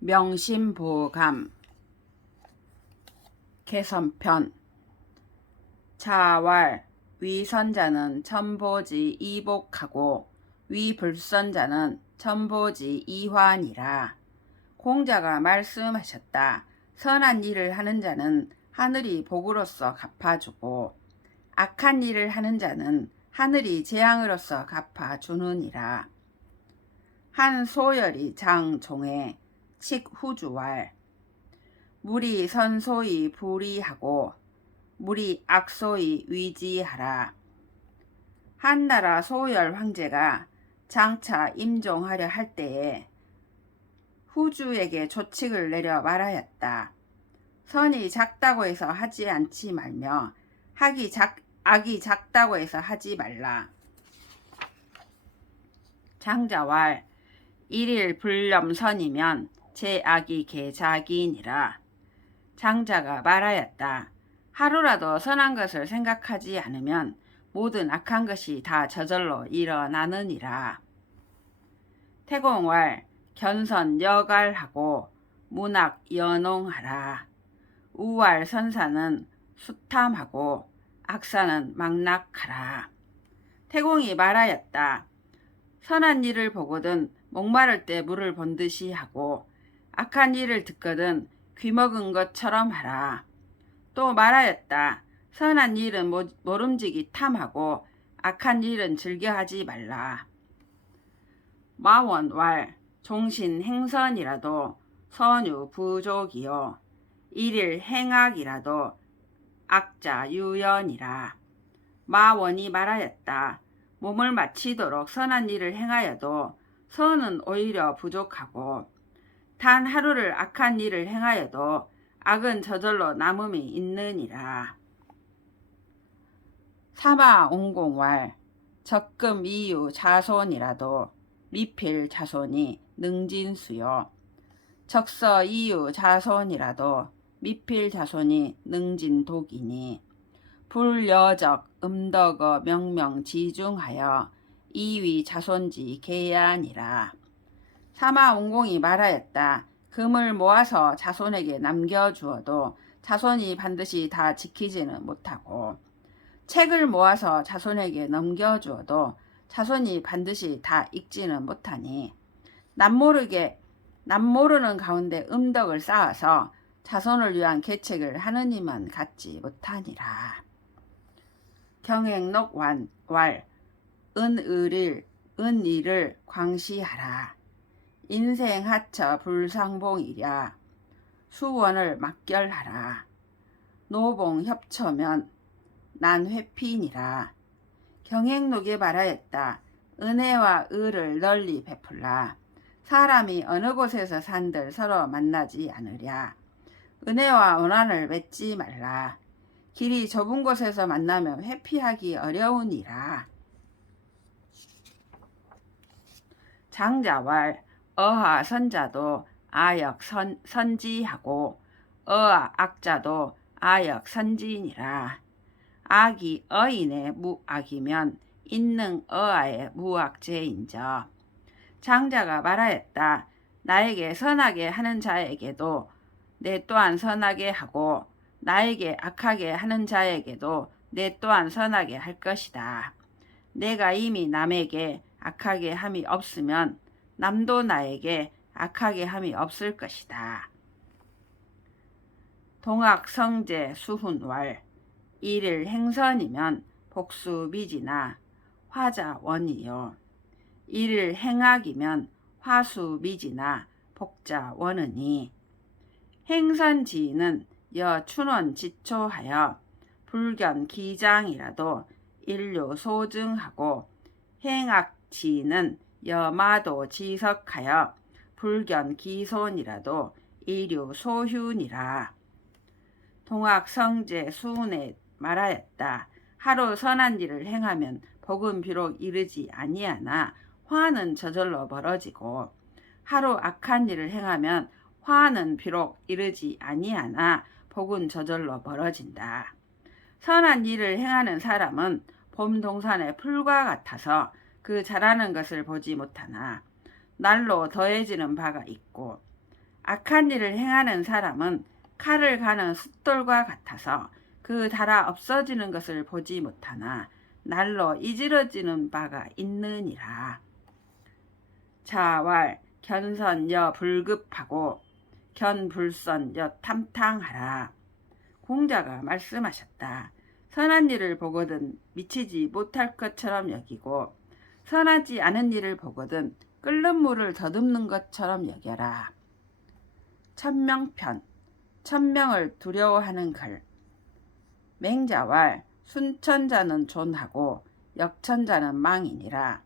명심보감 개선편 자왈 위선자는 천보지 이복하고 위불선자는 천보지 이환이라 공자가 말씀하셨다. 선한 일을 하는 자는 하늘이 복으로서 갚아주고 악한 일을 하는 자는 하늘이 재앙으로서 갚아주느니라. 한 소열이 장종에 칙후주왈 물이 선소히 불이하고 물이 악소히 위지하라. 한나라 소열 황제가 장차 임종하려 할 때에 후주에게 조칙을 내려 말하였다. 선이 작다고 해서 하지 않지 말며 하기 작, 악이 작다고 해서 하지 말라. 장자왈 일일 불념선이면 제악이 개자기니라. 장자가 말하였다. 하루라도 선한 것을 생각하지 않으면 모든 악한 것이 다 저절로 일어나느니라. 태공왈 견선 여갈하고 문학 연홍하라. 우왈 선사는 수탐하고 악사는 망락하라. 태공이 말하였다. 선한 일을 보거든 목마를 때 물을 본 듯이 하고 악한 일을 듣거든 귀먹은 것처럼 하라. 또 말하였다. 선한 일은 모- 모름지기 탐하고 악한 일은 즐겨하지 말라. 마원왈 종신 행선이라도 선유 부족이요 일일 행악이라도 악자 유연이라. 마원이 말하였다. 몸을 마치도록 선한 일을 행하여도 선은 오히려 부족하고 단 하루를 악한 일을 행하여도 악은 저절로 남음이 있느니라. 사마 옹공왈 적금 이유 자손이라도 미필 자손이 능진수요. 적서 이유 자손이라도 미필 자손이 능진독이니 불여적 음덕어 명명 지중하여 이위 자손지 계야니라. 사마 옹공이 말하였다. 금을 모아서 자손에게 남겨주어도 자손이 반드시 다 지키지는 못하고 책을 모아서 자손에게 넘겨주어도 자손이 반드시 다 읽지는 못하니 남모르게 남모르는 가운데 음덕을 쌓아서 자손을 위한 계책을 하느님은 갖지 못하니라. 경행록 완, 왈 은의를 은일을 광시하라. 인생 하처 불상봉이랴. 수원을 막결하라. 노봉 협처면 난 회피니라. 경행록에 말하였다. 은혜와 의를 널리 베풀라. 사람이 어느 곳에서 산들 서로 만나지 않으랴. 은혜와 원한을 맺지 말라. 길이 좁은 곳에서 만나면 회피하기 어려우니라. 장자왈 어하 선자도 아역 선, 선지하고 어하 악자도 아역 선지니라. 악이 어인의 무악이면 있는 어하의 무악죄인저. 장자가 말하였다. 나에게 선하게 하는 자에게도 내 또한 선하게 하고 나에게 악하게 하는 자에게도 내 또한 선하게 할 것이다. 내가 이미 남에게 악하게 함이 없으면 남도 나에게 악하게 함이 없을 것이다. 동학 성제 수훈왈 일일 행선이면 복수 미지나 화자 원이요. 일일 행악이면 화수 미지나 복자 원은이 행선지는 여 춘원 지초하여 불견 기장이라도 인류 소증하고 행악지는 여마도 지석하여 불견 기손이라도 이류 소휴니라. 동학 성제 수훈에 말하였다. 하루 선한 일을 행하면 복은 비록 이르지 아니하나 화는 저절로 벌어지고 하루 악한 일을 행하면 화는 비록 이르지 아니하나 복은 저절로 벌어진다. 선한 일을 행하는 사람은 봄 동산의 풀과 같아서 그 자라는 것을 보지 못하나 날로 더해지는 바가 있고 악한 일을 행하는 사람은 칼을 가는 숫돌과 같아서 그 달아 없어지는 것을 보지 못하나 날로 이지러지는 바가 있느니라. 자왈 견선여 불급하고 견불선여 탐탕하라. 공자가 말씀하셨다. 선한 일을 보거든 미치지 못할 것처럼 여기고 선하지 않은 일을 보거든 끓는 물을 더듬는 것처럼 여겨라. 천명편 천명을 두려워하는 글 맹자왈 순천자는 존하고 역천자는 망이니라.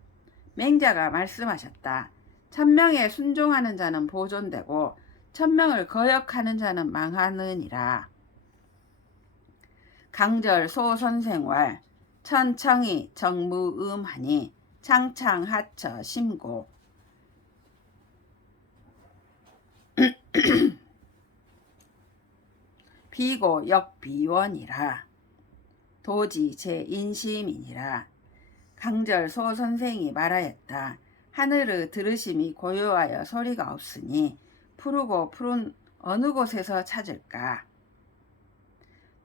맹자가 말씀하셨다. 천명에 순종하는 자는 보존되고 천명을 거역하는 자는 망하느니라. 강절 소선생활 천청이 정무음하니 창창 하처 심고 비고 역비원이라 도지 제인심이니라 강절 소 선생이 말하였다. 하늘의 들으심이 고요하여 소리가 없으니 푸르고 푸른 어느 곳에서 찾을까?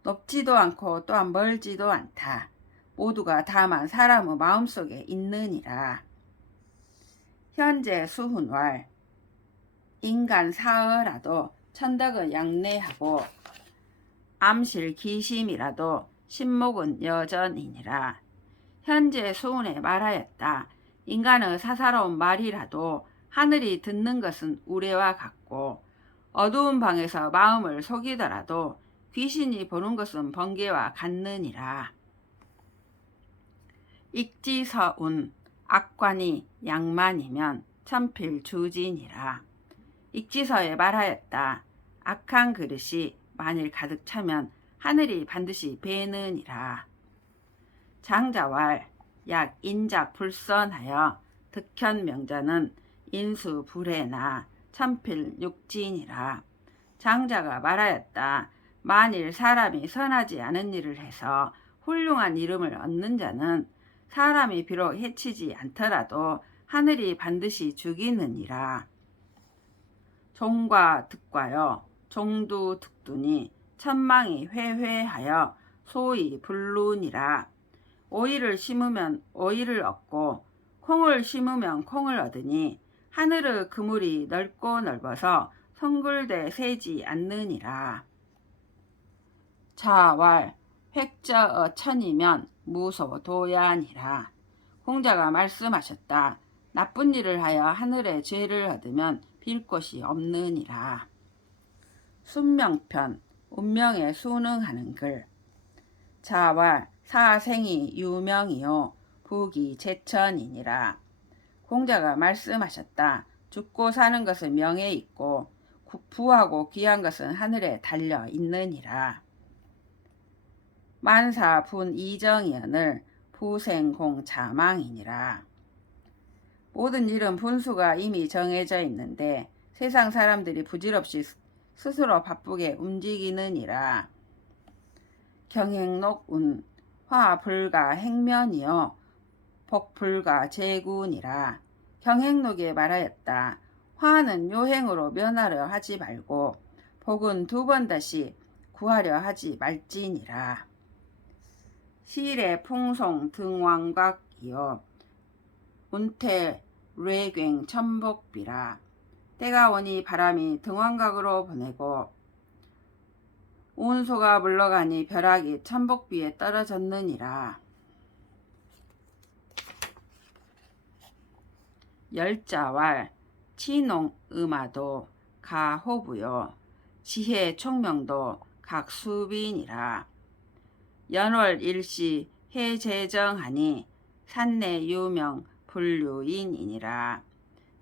높지도 않고 또한 멀지도 않다. 모두가 다만 사람의 마음속에 있느니라. 현재 수훈왈 인간 사어라도 천덕은 양내하고 암실 기심이라도 신목은 여전이니라. 현재 수훈에 말하였다. 인간의 사사로운 말이라도 하늘이 듣는 것은 우레와 같고 어두운 방에서 마음을 속이더라도 귀신이 보는 것은 번개와 같느니라. 익지서운 악관이 양만이면 천필 주진이라. 익지서에 말하였다. 악한 그릇이 만일 가득 차면 하늘이 반드시 베느니라. 장자왈 약 인작 불선하여 득현 명자는 인수 불해나 천필 육진이라. 장자가 말하였다. 만일 사람이 선하지 않은 일을 해서 훌륭한 이름을 얻는 자는 사람이 비록 해치지 않더라도 하늘이 반드시 죽이느니라. 종과 득과여 종두 득두니 천망이 회회하여 소위 불룬이라. 오이를 심으면 오이를 얻고 콩을 심으면 콩을 얻으니 하늘의 그물이 넓고 넓어서 성글대 세지 않느니라. 자왈 획자어 천이면 무소도야니라. 공자가 말씀하셨다. 나쁜 일을 하여 하늘에 죄를 얻으면 빌 곳이 없느니라. 순명편 운명에 순응하는 글. 자왈 사생이 유명이요 북이 제천이니라. 공자가 말씀하셨다. 죽고 사는 것은 명에 있고 부하고 귀한 것은 하늘에 달려 있느니라. 만사 분 이정연을 부생공 자망이니라. 모든 일은 분수가 이미 정해져 있는데 세상 사람들이 부질없이 스스로 바쁘게 움직이느니라. 경행록운 화불가 행면이요 복불가 제군이라. 경행록에 말하였다. 화는 요행으로 면하려 하지 말고 복은 두 번 다시 구하려 하지 말지니라. 시래 풍송 등왕각이요 운태 뢰괭 천복비라. 때가 오니 바람이 등왕각으로 보내고 온 소가 물러가니 벼락이 천복비에 떨어졌느니라. 열자왈 치농 음아도 가호부요 지혜 총명도 각수빈이라 연월 일시 해제정하니 산내 유명 불류인이니라.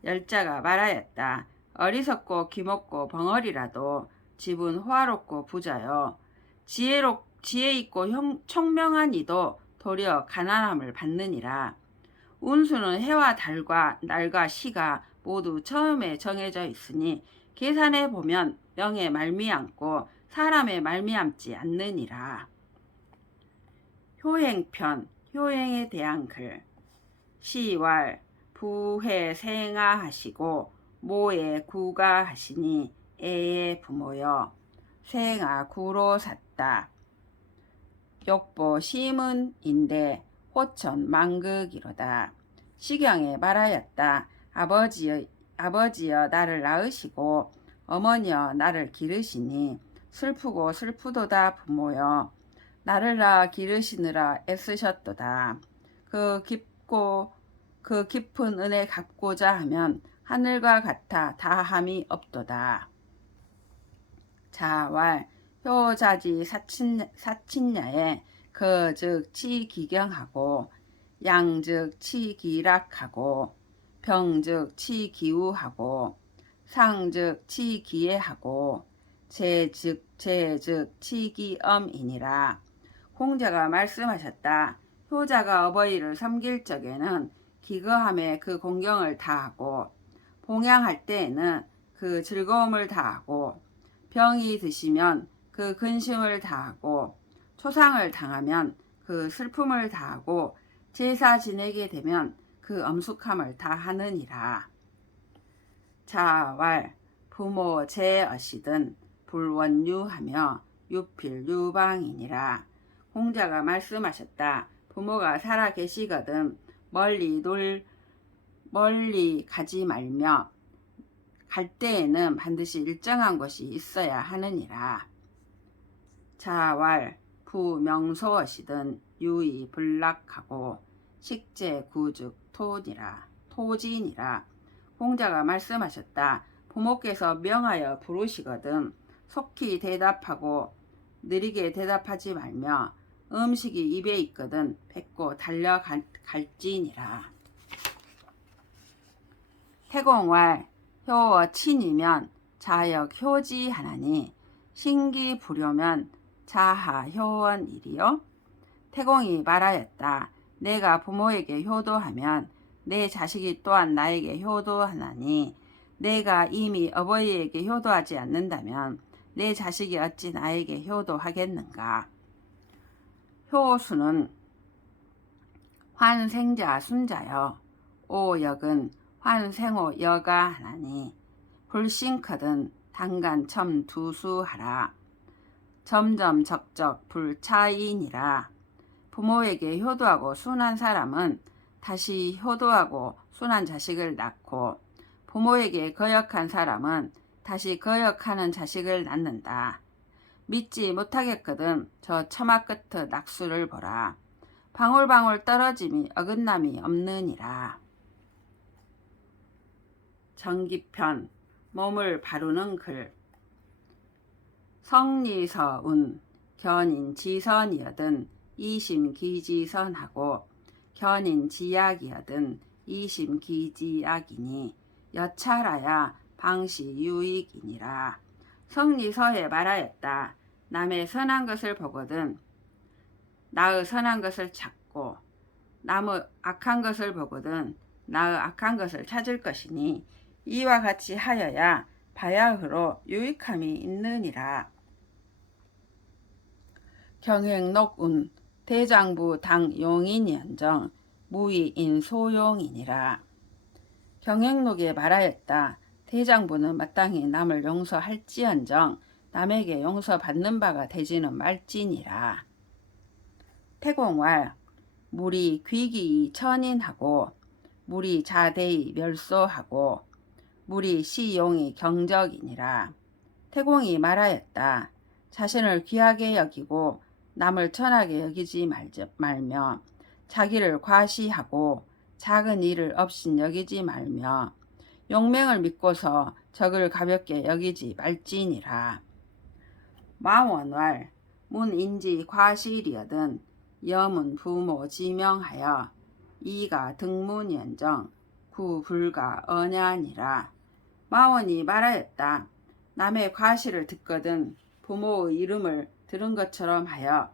열자가 말하였다. 어리석고 기먹고 벙어리라도 집은 호화롭고 부자여. 지혜롭 지혜 있고 형, 청명한 이도 도리어 가난함을 받느니라. 운수는 해와 달과 날과 시가 모두 처음에 정해져 있으니 계산해 보면 명에 말미암고 사람에 말미암지 않느니라. 효행편 효행에 대한 글 시왈 부해 생하하시고 모에 구가하시니 애의 부모여 생아 구로 샀다. 욕보 심은인데 호천 망극이로다. 시경에 말하였다. 아버지여, 아버지여 나를 낳으시고 어머니여 나를 기르시니 슬프고 슬프도다 부모여 낳아 기르시느라 애쓰셨도다. 그 깊고 그 깊은 은혜 갚고자 하면 하늘과 같아 다함이 없도다. 자왈 효자지 사친, 사친야에 그즉 치기경하고 양즉 치기락하고 병즉 치기우하고 상즉 치기예하고 제즉 제즉 치기엄이니라 홍자가 말씀하셨다. 효자가 어버이를 섬길 적에는 기거함에 그 공경을 다하고 봉양할 때에는 그 즐거움을 다하고 병이 드시면 그 근심을 다하고 초상을 당하면 그 슬픔을 다하고 제사 지내게 되면 그 엄숙함을 다하느니라. 자왈 부모 제어시든 불원유하며 유필유방이니라. 홍자가 말씀하셨다. 부모가 살아 계시거든 멀리 놀 멀리 가지 말며 갈 때에는 반드시 일정한 곳이 있어야 하느니라. 자왈 부명소엇이든 유의 불락하고 식재 구죽 토니라 토진이라 홍자가 말씀하셨다. 부모께서 명하여 부르시거든 속히 대답하고 느리게 대답하지 말며 음식이 입에 있거든 뱉고 달려갈지니라. 태공왈 효어 친이면 자역 효지 하나니 신기 불효면 자하 효원이리요. 태공이 말하였다. 내가 부모에게 효도하면 내 자식이 또한 나에게 효도하나니 내가 이미 어버이에게 효도하지 않는다면 내 자식이 어찌 나에게 효도하겠는가? 효수는 환생자 순자여 오역은 환생호 여가 하나니 불싱커든 단간첨 두수하라 점점 적적 불차이니라 부모에게 효도하고 순한 사람은 다시 효도하고 순한 자식을 낳고 부모에게 거역한 사람은 다시 거역하는 자식을 낳는다. 믿지 못하겠거든 저 처마 끝의 낙수를 보라. 방울방울 떨어짐이 어긋남이 없느니라. 정기편 몸을 바르는 글 성리서운 견인지선이여든 이심기지선하고 견인지약이여든 이심기지약이니 여차라야 방시유익이니라. 성리서에 말하였다. 남의 선한 것을 보거든 나의 선한 것을 찾고 남의 악한 것을 보거든 나의 악한 것을 찾을 것이니 이와 같이 하여야 바야흐로 유익함이 있느니라. 경행록운 대장부 당 용인연정 무위인 소용이니라. 경행록에 말하였다. 대장부는 마땅히 남을 용서할지언정 남에게 용서받는 바가 되지는 말지니라. 태공왈 물이 귀기 천인하고 물이 자대이 멸소하고 물이 시용이 경적이니라. 태공이 말하였다. 자신을 귀하게 여기고 남을 천하게 여기지 말며 자기를 과시하고 작은 일을 없인 여기지 말며 용맹을 믿고서 적을 가볍게 여기지 말지니라. 마원왈 문인지 과실이여든 여문 부모 지명하여 이가 등문연정 구불가 언야니라. 마원이 말하였다. 남의 과실을 듣거든 부모의 이름을 들은 것처럼 하여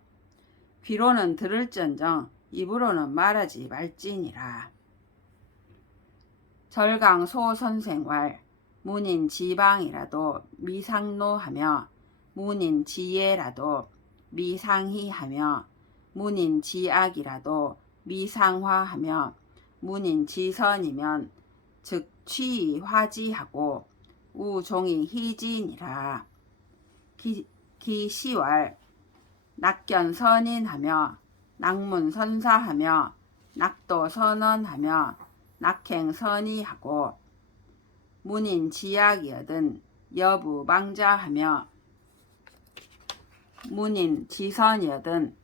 귀로는 들을전정 입으로는 말하지 말지니라. 절강 소선생활 문인 지방이라도 미상노하며 문인 지혜라도 미상희하며 문인 지악이라도 미상화하며 문인 지선이면 즉 취이 화지하고 우종이 희진이라. 기, 기시월 낙견 선인하며 낙문 선사하며 낙도 선언하며 낙행 선의하고 문인 지약이여든 여부 망자하며 문인 지선이여든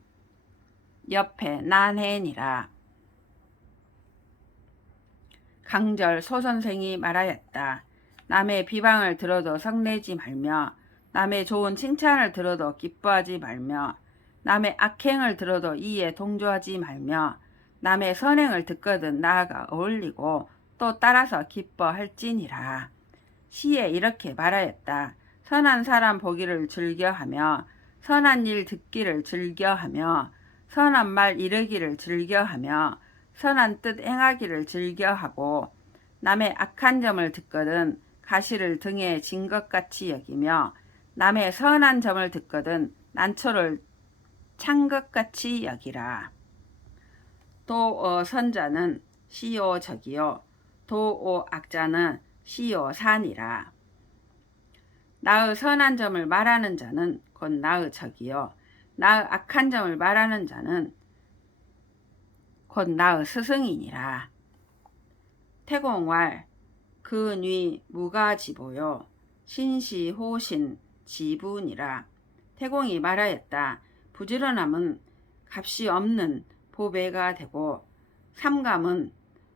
옆에 난해니라 강절 소선생이 말하였다. 남의 비방을 들어도 성내지 말며 남의 좋은 칭찬을 들어도 기뻐하지 말며 남의 악행을 들어도 이에 동조하지 말며 남의 선행을 듣거든 나아가 어울리고 또 따라서 기뻐할지니라. 시에 이렇게 말하였다. 선한 사람 보기를 즐겨하며 선한 일 듣기를 즐겨하며 선한 말 이르기를 즐겨하며 선한 뜻 행하기를 즐겨하고 남의 악한 점을 듣거든 가시를 등에 진 것 같이 여기며 남의 선한 점을 듣거든 난초를 찬 것 같이 여기라. 도어 선자는 시오 적이요 도오 악자는 시오 산이라. 나의 선한 점을 말하는 자는 곧 나의 적이요 나의 악한 점을 말하는 자는 곧 나의 스승이니라. 태공왈 그뉘 무가지보요 신시호신 지분이라. 태공이 말하였다. 부지런함은 값이 없는 보배가 되고 삼감은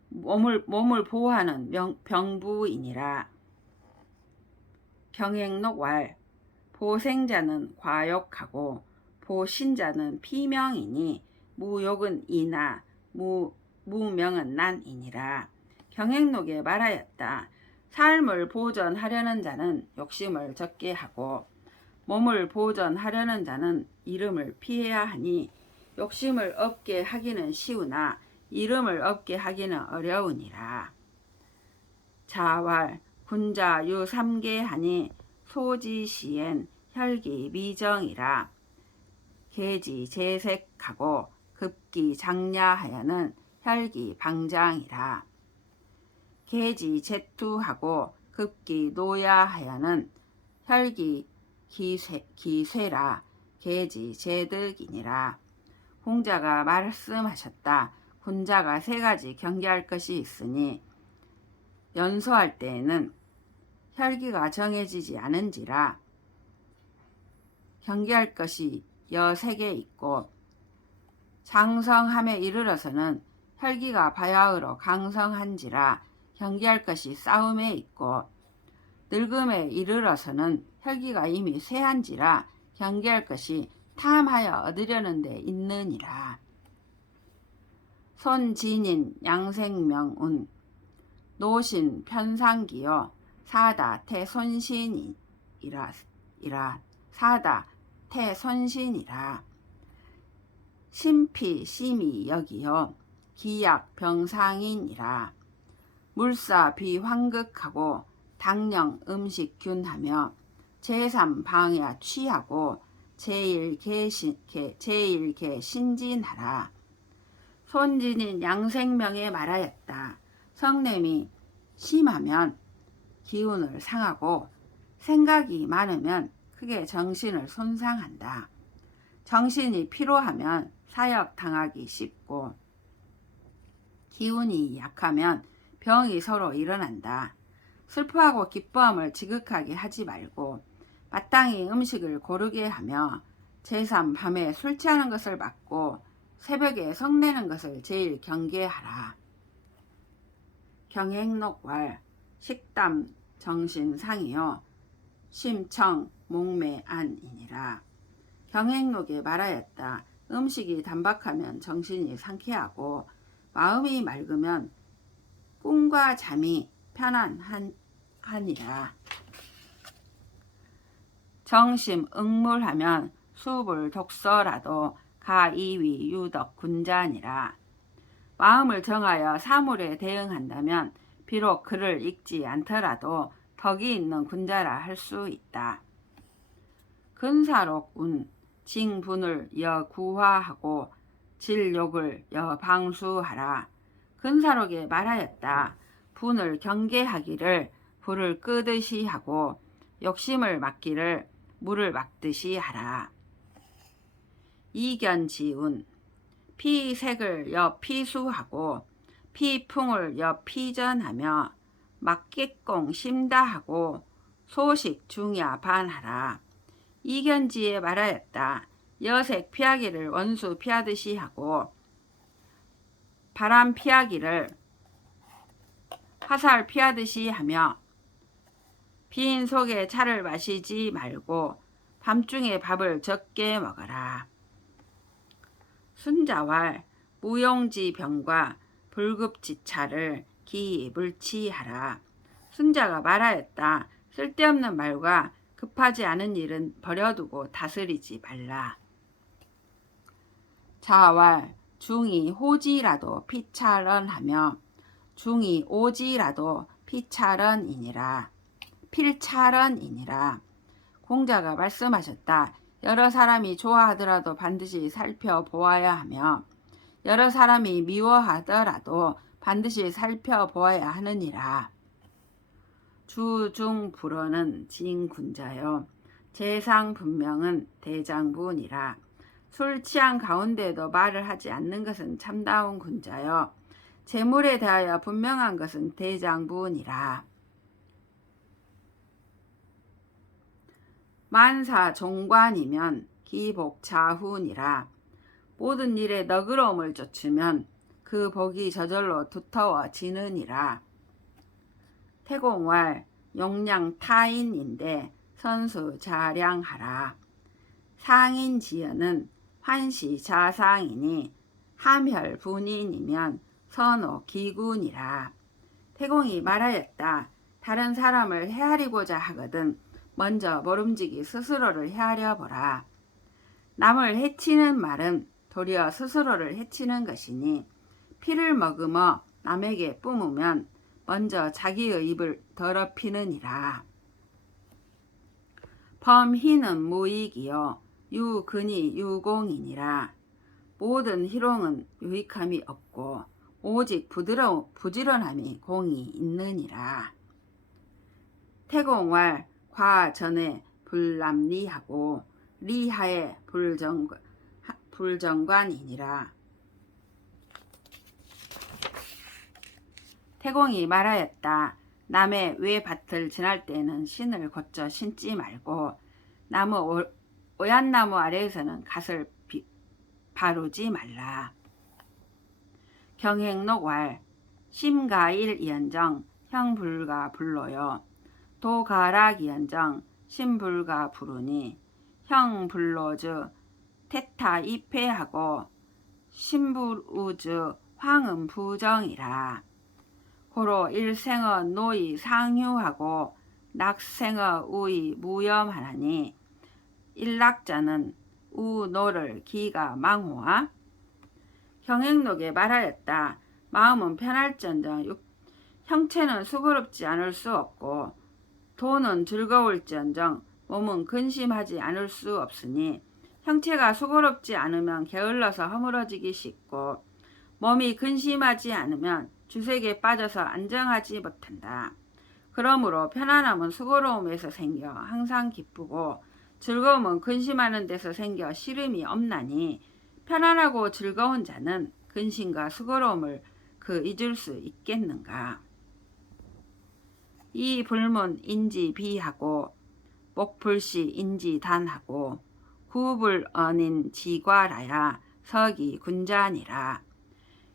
몸을, 몸을 보호하는 명, 병부이니라. 병행록왈 보생자는 과욕하고 보신자는 피명이니 무욕은 이나 무, 무명은 난이니라. 경행록에 말하였다. 삶을 보전하려는 자는 욕심을 적게 하고 몸을 보전하려는 자는 이름을 피해야 하니 욕심을 없게 하기는 쉬우나 이름을 없게 하기는 어려우니라. 자왈 군자 유삼계 하니 소지시엔 혈기 미정이라. 계지 재색하고 급기 장야하여는 혈기 방장이라. 계지 제투하고 급기 노야하여는 혈기 기쇠, 기쇠라. 계지 제득이니라. 공자가 말씀하셨다. 군자가 세 가지 경계할 것이 있으니 연소할 때에는 혈기가 정해지지 않은지라 경계할 것이 여세 개 있고 장성함에 이르러서는 혈기가 바야흐로 강성한지라 경계할 것이 싸움에 있고 늙음에 이르러서는 혈기가 이미 쇠한지라 경계할 것이 탐하여 얻으려는 데 있느니라. 손진인 양생명운 노신 편상기여 사다 태손신이라 이라 사다 태손신이라 심피 심이 여기여 기약 병상인이라 물사 비황극하고 당령 음식 균하며 제삼 방야 취하고 제일 개 신 개 제일 개 신진하라 손진인 양생명에 말하였다. 성냄이 심하면 기운을 상하고 생각이 많으면 크게 정신을 손상한다. 정신이 피로하면 사역 당하기 쉽고 기운이 약하면 병이 서로 일어난다. 슬퍼하고 기뻐함을 지극하게 하지 말고 마땅히 음식을 고르게 하며 제3 밤에 술 취하는 것을 막고 새벽에 성내는 것을 제일 경계하라. 경행록왈 식담 정신상이요 심청 목매안이니라. 경행록에 말하였다. 음식이 단박하면 정신이 상쾌하고 마음이 맑으면 꿈과 잠이 편안하니라. 정심 응물하면 수불 독서라도 가이위 유덕 군자니라. 마음을 정하여 사물에 대응한다면 비록 글을 읽지 않더라도 덕이 있는 군자라 할 수 있다. 근사록 운 징분을 여구화하고 질욕을 여방수하라. 근사록에 말하였다. 분을 경계하기를 불을 끄듯이 하고 욕심을 막기를 물을 막듯이 하라. 이견지운 피색을 여 피수하고 피풍을 여 피전하며 막기공 심다하고 소식 중야 반하라. 이견지에 말하였다. 여색 피하기를 원수 피하듯이 하고 바람 피하기를 화살 피하듯이 하며 빈 속에 차를 마시지 말고 밤중에 밥을 적게 먹어라. 순자왈 무용지 병과 불급지차를 기 물치하라. 순자가 말하였다. 쓸데없는 말과 급하지 않은 일은 버려두고 다스리지 말라. 자왈 중이 호지라도 피차런하며 중이 오지라도 피차런이니라. 필차런이니라. 공자가 말씀하셨다. 여러 사람이 좋아하더라도 반드시 살펴보아야 하며 여러 사람이 미워하더라도 반드시 살펴보아야 하느니라. 주중 불어는 진군자요. 재상 분명은 대장부니라. 술 취한 가운데도 말을 하지 않는 것은 참다운 군자요. 재물에 대하여 분명한 것은 대장부니라. 만사 종관이면 기복차훈이라. 모든 일에 너그러움을 쫓으면 그 복이 저절로 두터워지느니라. 태공왈 용량 타인인데 선수 자량하라. 상인 지연은 환시 자상이니 함혈 분인이면 선호 기군이라. 태공이 말하였다. 다른 사람을 헤아리고자 하거든 먼저 모름지기 스스로를 헤아려 보라. 남을 해치는 말은 도리어 스스로를 해치는 것이니 피를 머금어 남에게 뿜으면 먼저 자기의 입을 더럽히느니라. 범희는 무익이요 유근이 유공이니라. 모든 희롱은 유익함이 없고 오직 부드러운 부지런함이 공이 있느니라. 태공왈 과전에 불남리하고 리하에 불정, 불정관이니라. 태공이 말하였다. 남의 외 밭을 지날 때는 신을 거쳐 신지 말고 나무 오, 오얏나무 아래에서는 갓을 비, 바르지 말라. 경행록왈 심가일 이언정 형불가 불로요. 도가락이언정 신불가 부르니 형 불로즈 태타 이패하고 신불우즈 황음 부정이라. 고로 일생어 노이 상휴하고 낙생어 우이 무염하나니 일락자는 우노를 기가 망호하 경행록에 말하였다. 마음은 편할지언정 육, 형체는 수고롭지 않을 수 없고 돈은 즐거울지언정 몸은 근심하지 않을 수 없으니 형체가 수고롭지 않으면 게을러서 허물어지기 쉽고 몸이 근심하지 않으면 주색에 빠져서 안정하지 못한다. 그러므로 편안함은 수고로움에서 생겨 항상 기쁘고 즐거움은 근심하는 데서 생겨 싫음이 없나니 편안하고 즐거운 자는 근심과 수고로움을 그 잊을 수 있겠는가. 이 불문 인지 비하고 목불시 인지 단하고 구불 언인 지과라야 서기 군자니라.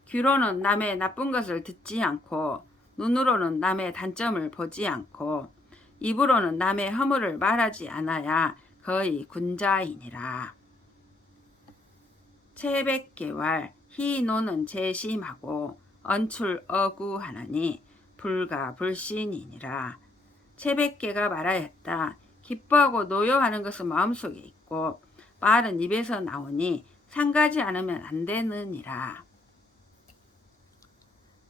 귀로는 남의 나쁜 것을 듣지 않고 눈으로는 남의 단점을 보지 않고 입으로는 남의 허물을 말하지 않아야 거의 군자이니라. 채백개왈 희노는 재심하고 언출 어구하나니 불가 불신이니라. 채백개가 말하였다. 기뻐하고 노여하는 것은 마음속에 있고 말은 입에서 나오니 상가지 않으면 안 되느니라.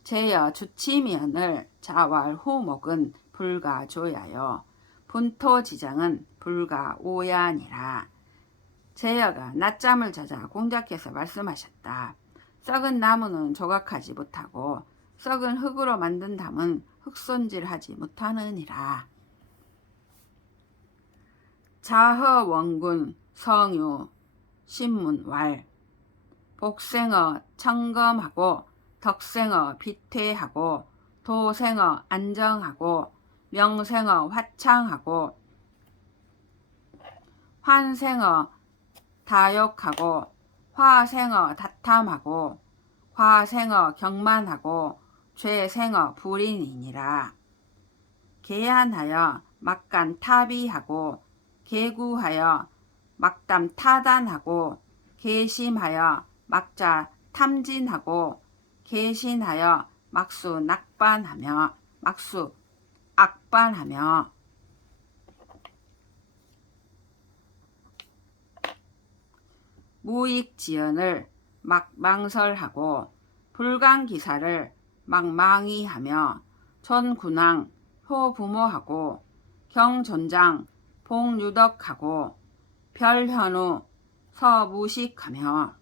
제여 주치면을 자왈 후목은 불가 조야요. 분토 지장은 불가 오야니라. 제여가 낮잠을 자자 공자께서 말씀하셨다. 썩은 나무는 조각하지 못하고 썩은 흙으로 만든 담은 흑손질하지 못하느니라. 자허 원군 성유 신문왈 복생어 청검하고 덕생어 비퇴하고 도생어 안정하고 명생어 화창하고 환생어 다욕하고 화생어 다탐하고 화생어 경만하고 죄생어 불인이니라. 계한하여 막간 타비하고 계구하여 막담 타단하고 계심하여 막자 탐진하고 계신하여 막수 낙반하며 막수 악반하며 무익지연을 막망설하고 불강기사를 막망이하며 전군왕 효부모하고 경전장 봉유덕하고 별현우 서무식하며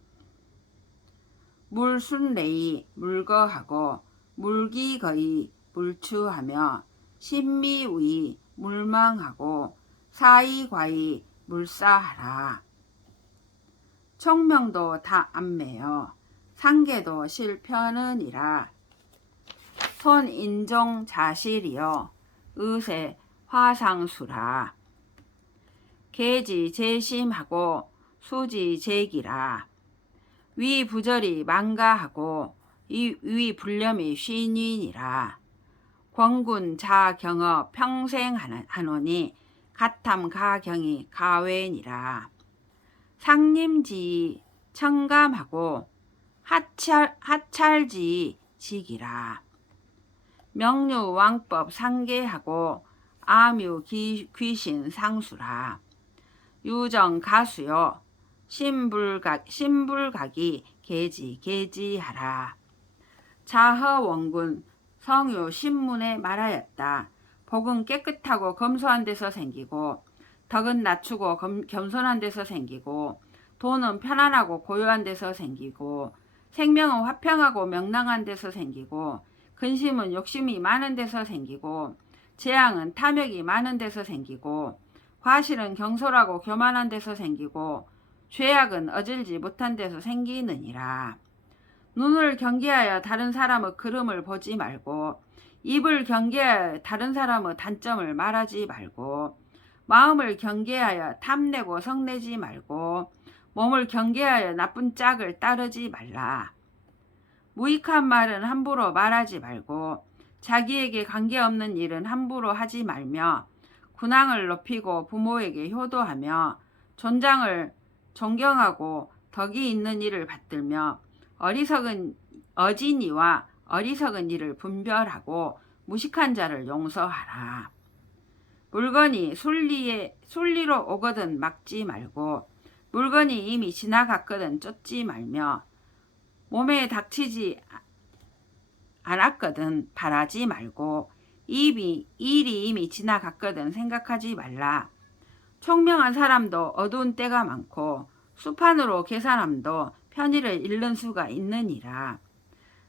물순레이 물거하고 물기거이 물추하며 신미우이 물망하고 사이과이 물사하라. 총명도 다 안매여 상계도 실편은이라. 손인종 자실이여 의세 화상수라. 계지 재심하고 수지 재기라. 위 부절이 망가하고 이 위 불념이 쉰인이라. 권군 자경어 평생 하노니 가탐 가경이 가외니라. 상림지 청감하고 하찰, 하찰지 지기라. 명류 왕법 상계하고 아묘 기, 귀신 상수라. 유정 가수요 신불각 신불각이 계지 계지하라. 자허 원군 성유 신문에 말하였다. 복은 깨끗하고 검소한 데서 생기고 덕은 낮추고 검, 겸손한 데서 생기고 돈은 편안하고 고요한 데서 생기고 생명은 화평하고 명랑한 데서 생기고 근심은 욕심이 많은 데서 생기고 재앙은 탐욕이 많은 데서 생기고 과실은 경솔하고 교만한 데서 생기고 죄악은 어질지 못한 데서 생기느니라. 눈을 경계하여 다른 사람의 그름을 보지 말고 입을 경계하여 다른 사람의 단점을 말하지 말고 마음을 경계하여 탐내고 성내지 말고 몸을 경계하여 나쁜 짝을 따르지 말라. 무익한 말은 함부로 말하지 말고 자기에게 관계없는 일은 함부로 하지 말며 군왕을 높이고 부모에게 효도하며 존장을 존경하고 덕이 있는 일을 받들며 어리석은 어진이와 어리석은 일을 분별하고 무식한 자를 용서하라. 물건이 순리에 순리로 오거든 막지 말고 물건이 이미 지나갔거든 쫓지 말며 몸에 닥치지 않았거든 바라지 말고 입이 일이 이미 지나갔거든 생각하지 말라. 총명한 사람도 어두운 때가 많고 수판으로 계산함도 편의를 잃는 수가 있느니라.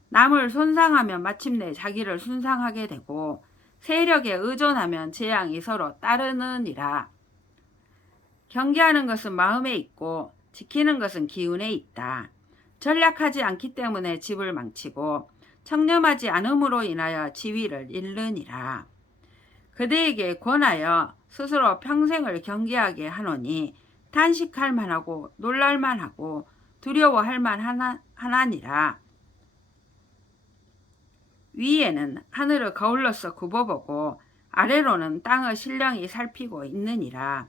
남을 손상하면 마침내 자기를 순상하게 되고 세력에 의존하면 재앙이 서로 따르느니라. 경계하는 것은 마음에 있고 지키는 것은 기운에 있다. 전략하지 않기 때문에 집을 망치고 청렴하지 않음으로 인하여 지위를 잃느니라. 그대에게 권하여 스스로 평생을 경계하게 하노니 단식할 만하고 놀랄 만하고 두려워할 만하나 하나니라. 위에는 하늘을 거울로서 굽어보고 아래로는 땅의 신령이 살피고 있느니라.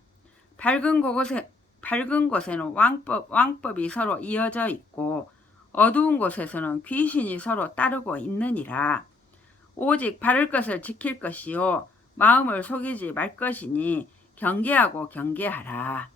밝은 곳에 밝은 곳에는 왕법 왕법이 서로 이어져 있고 어두운 곳에서는 귀신이 서로 따르고 있느니라. 오직 바를 것을 지킬 것이요 마음을 속이지 말 것이니 경계하고 경계하라.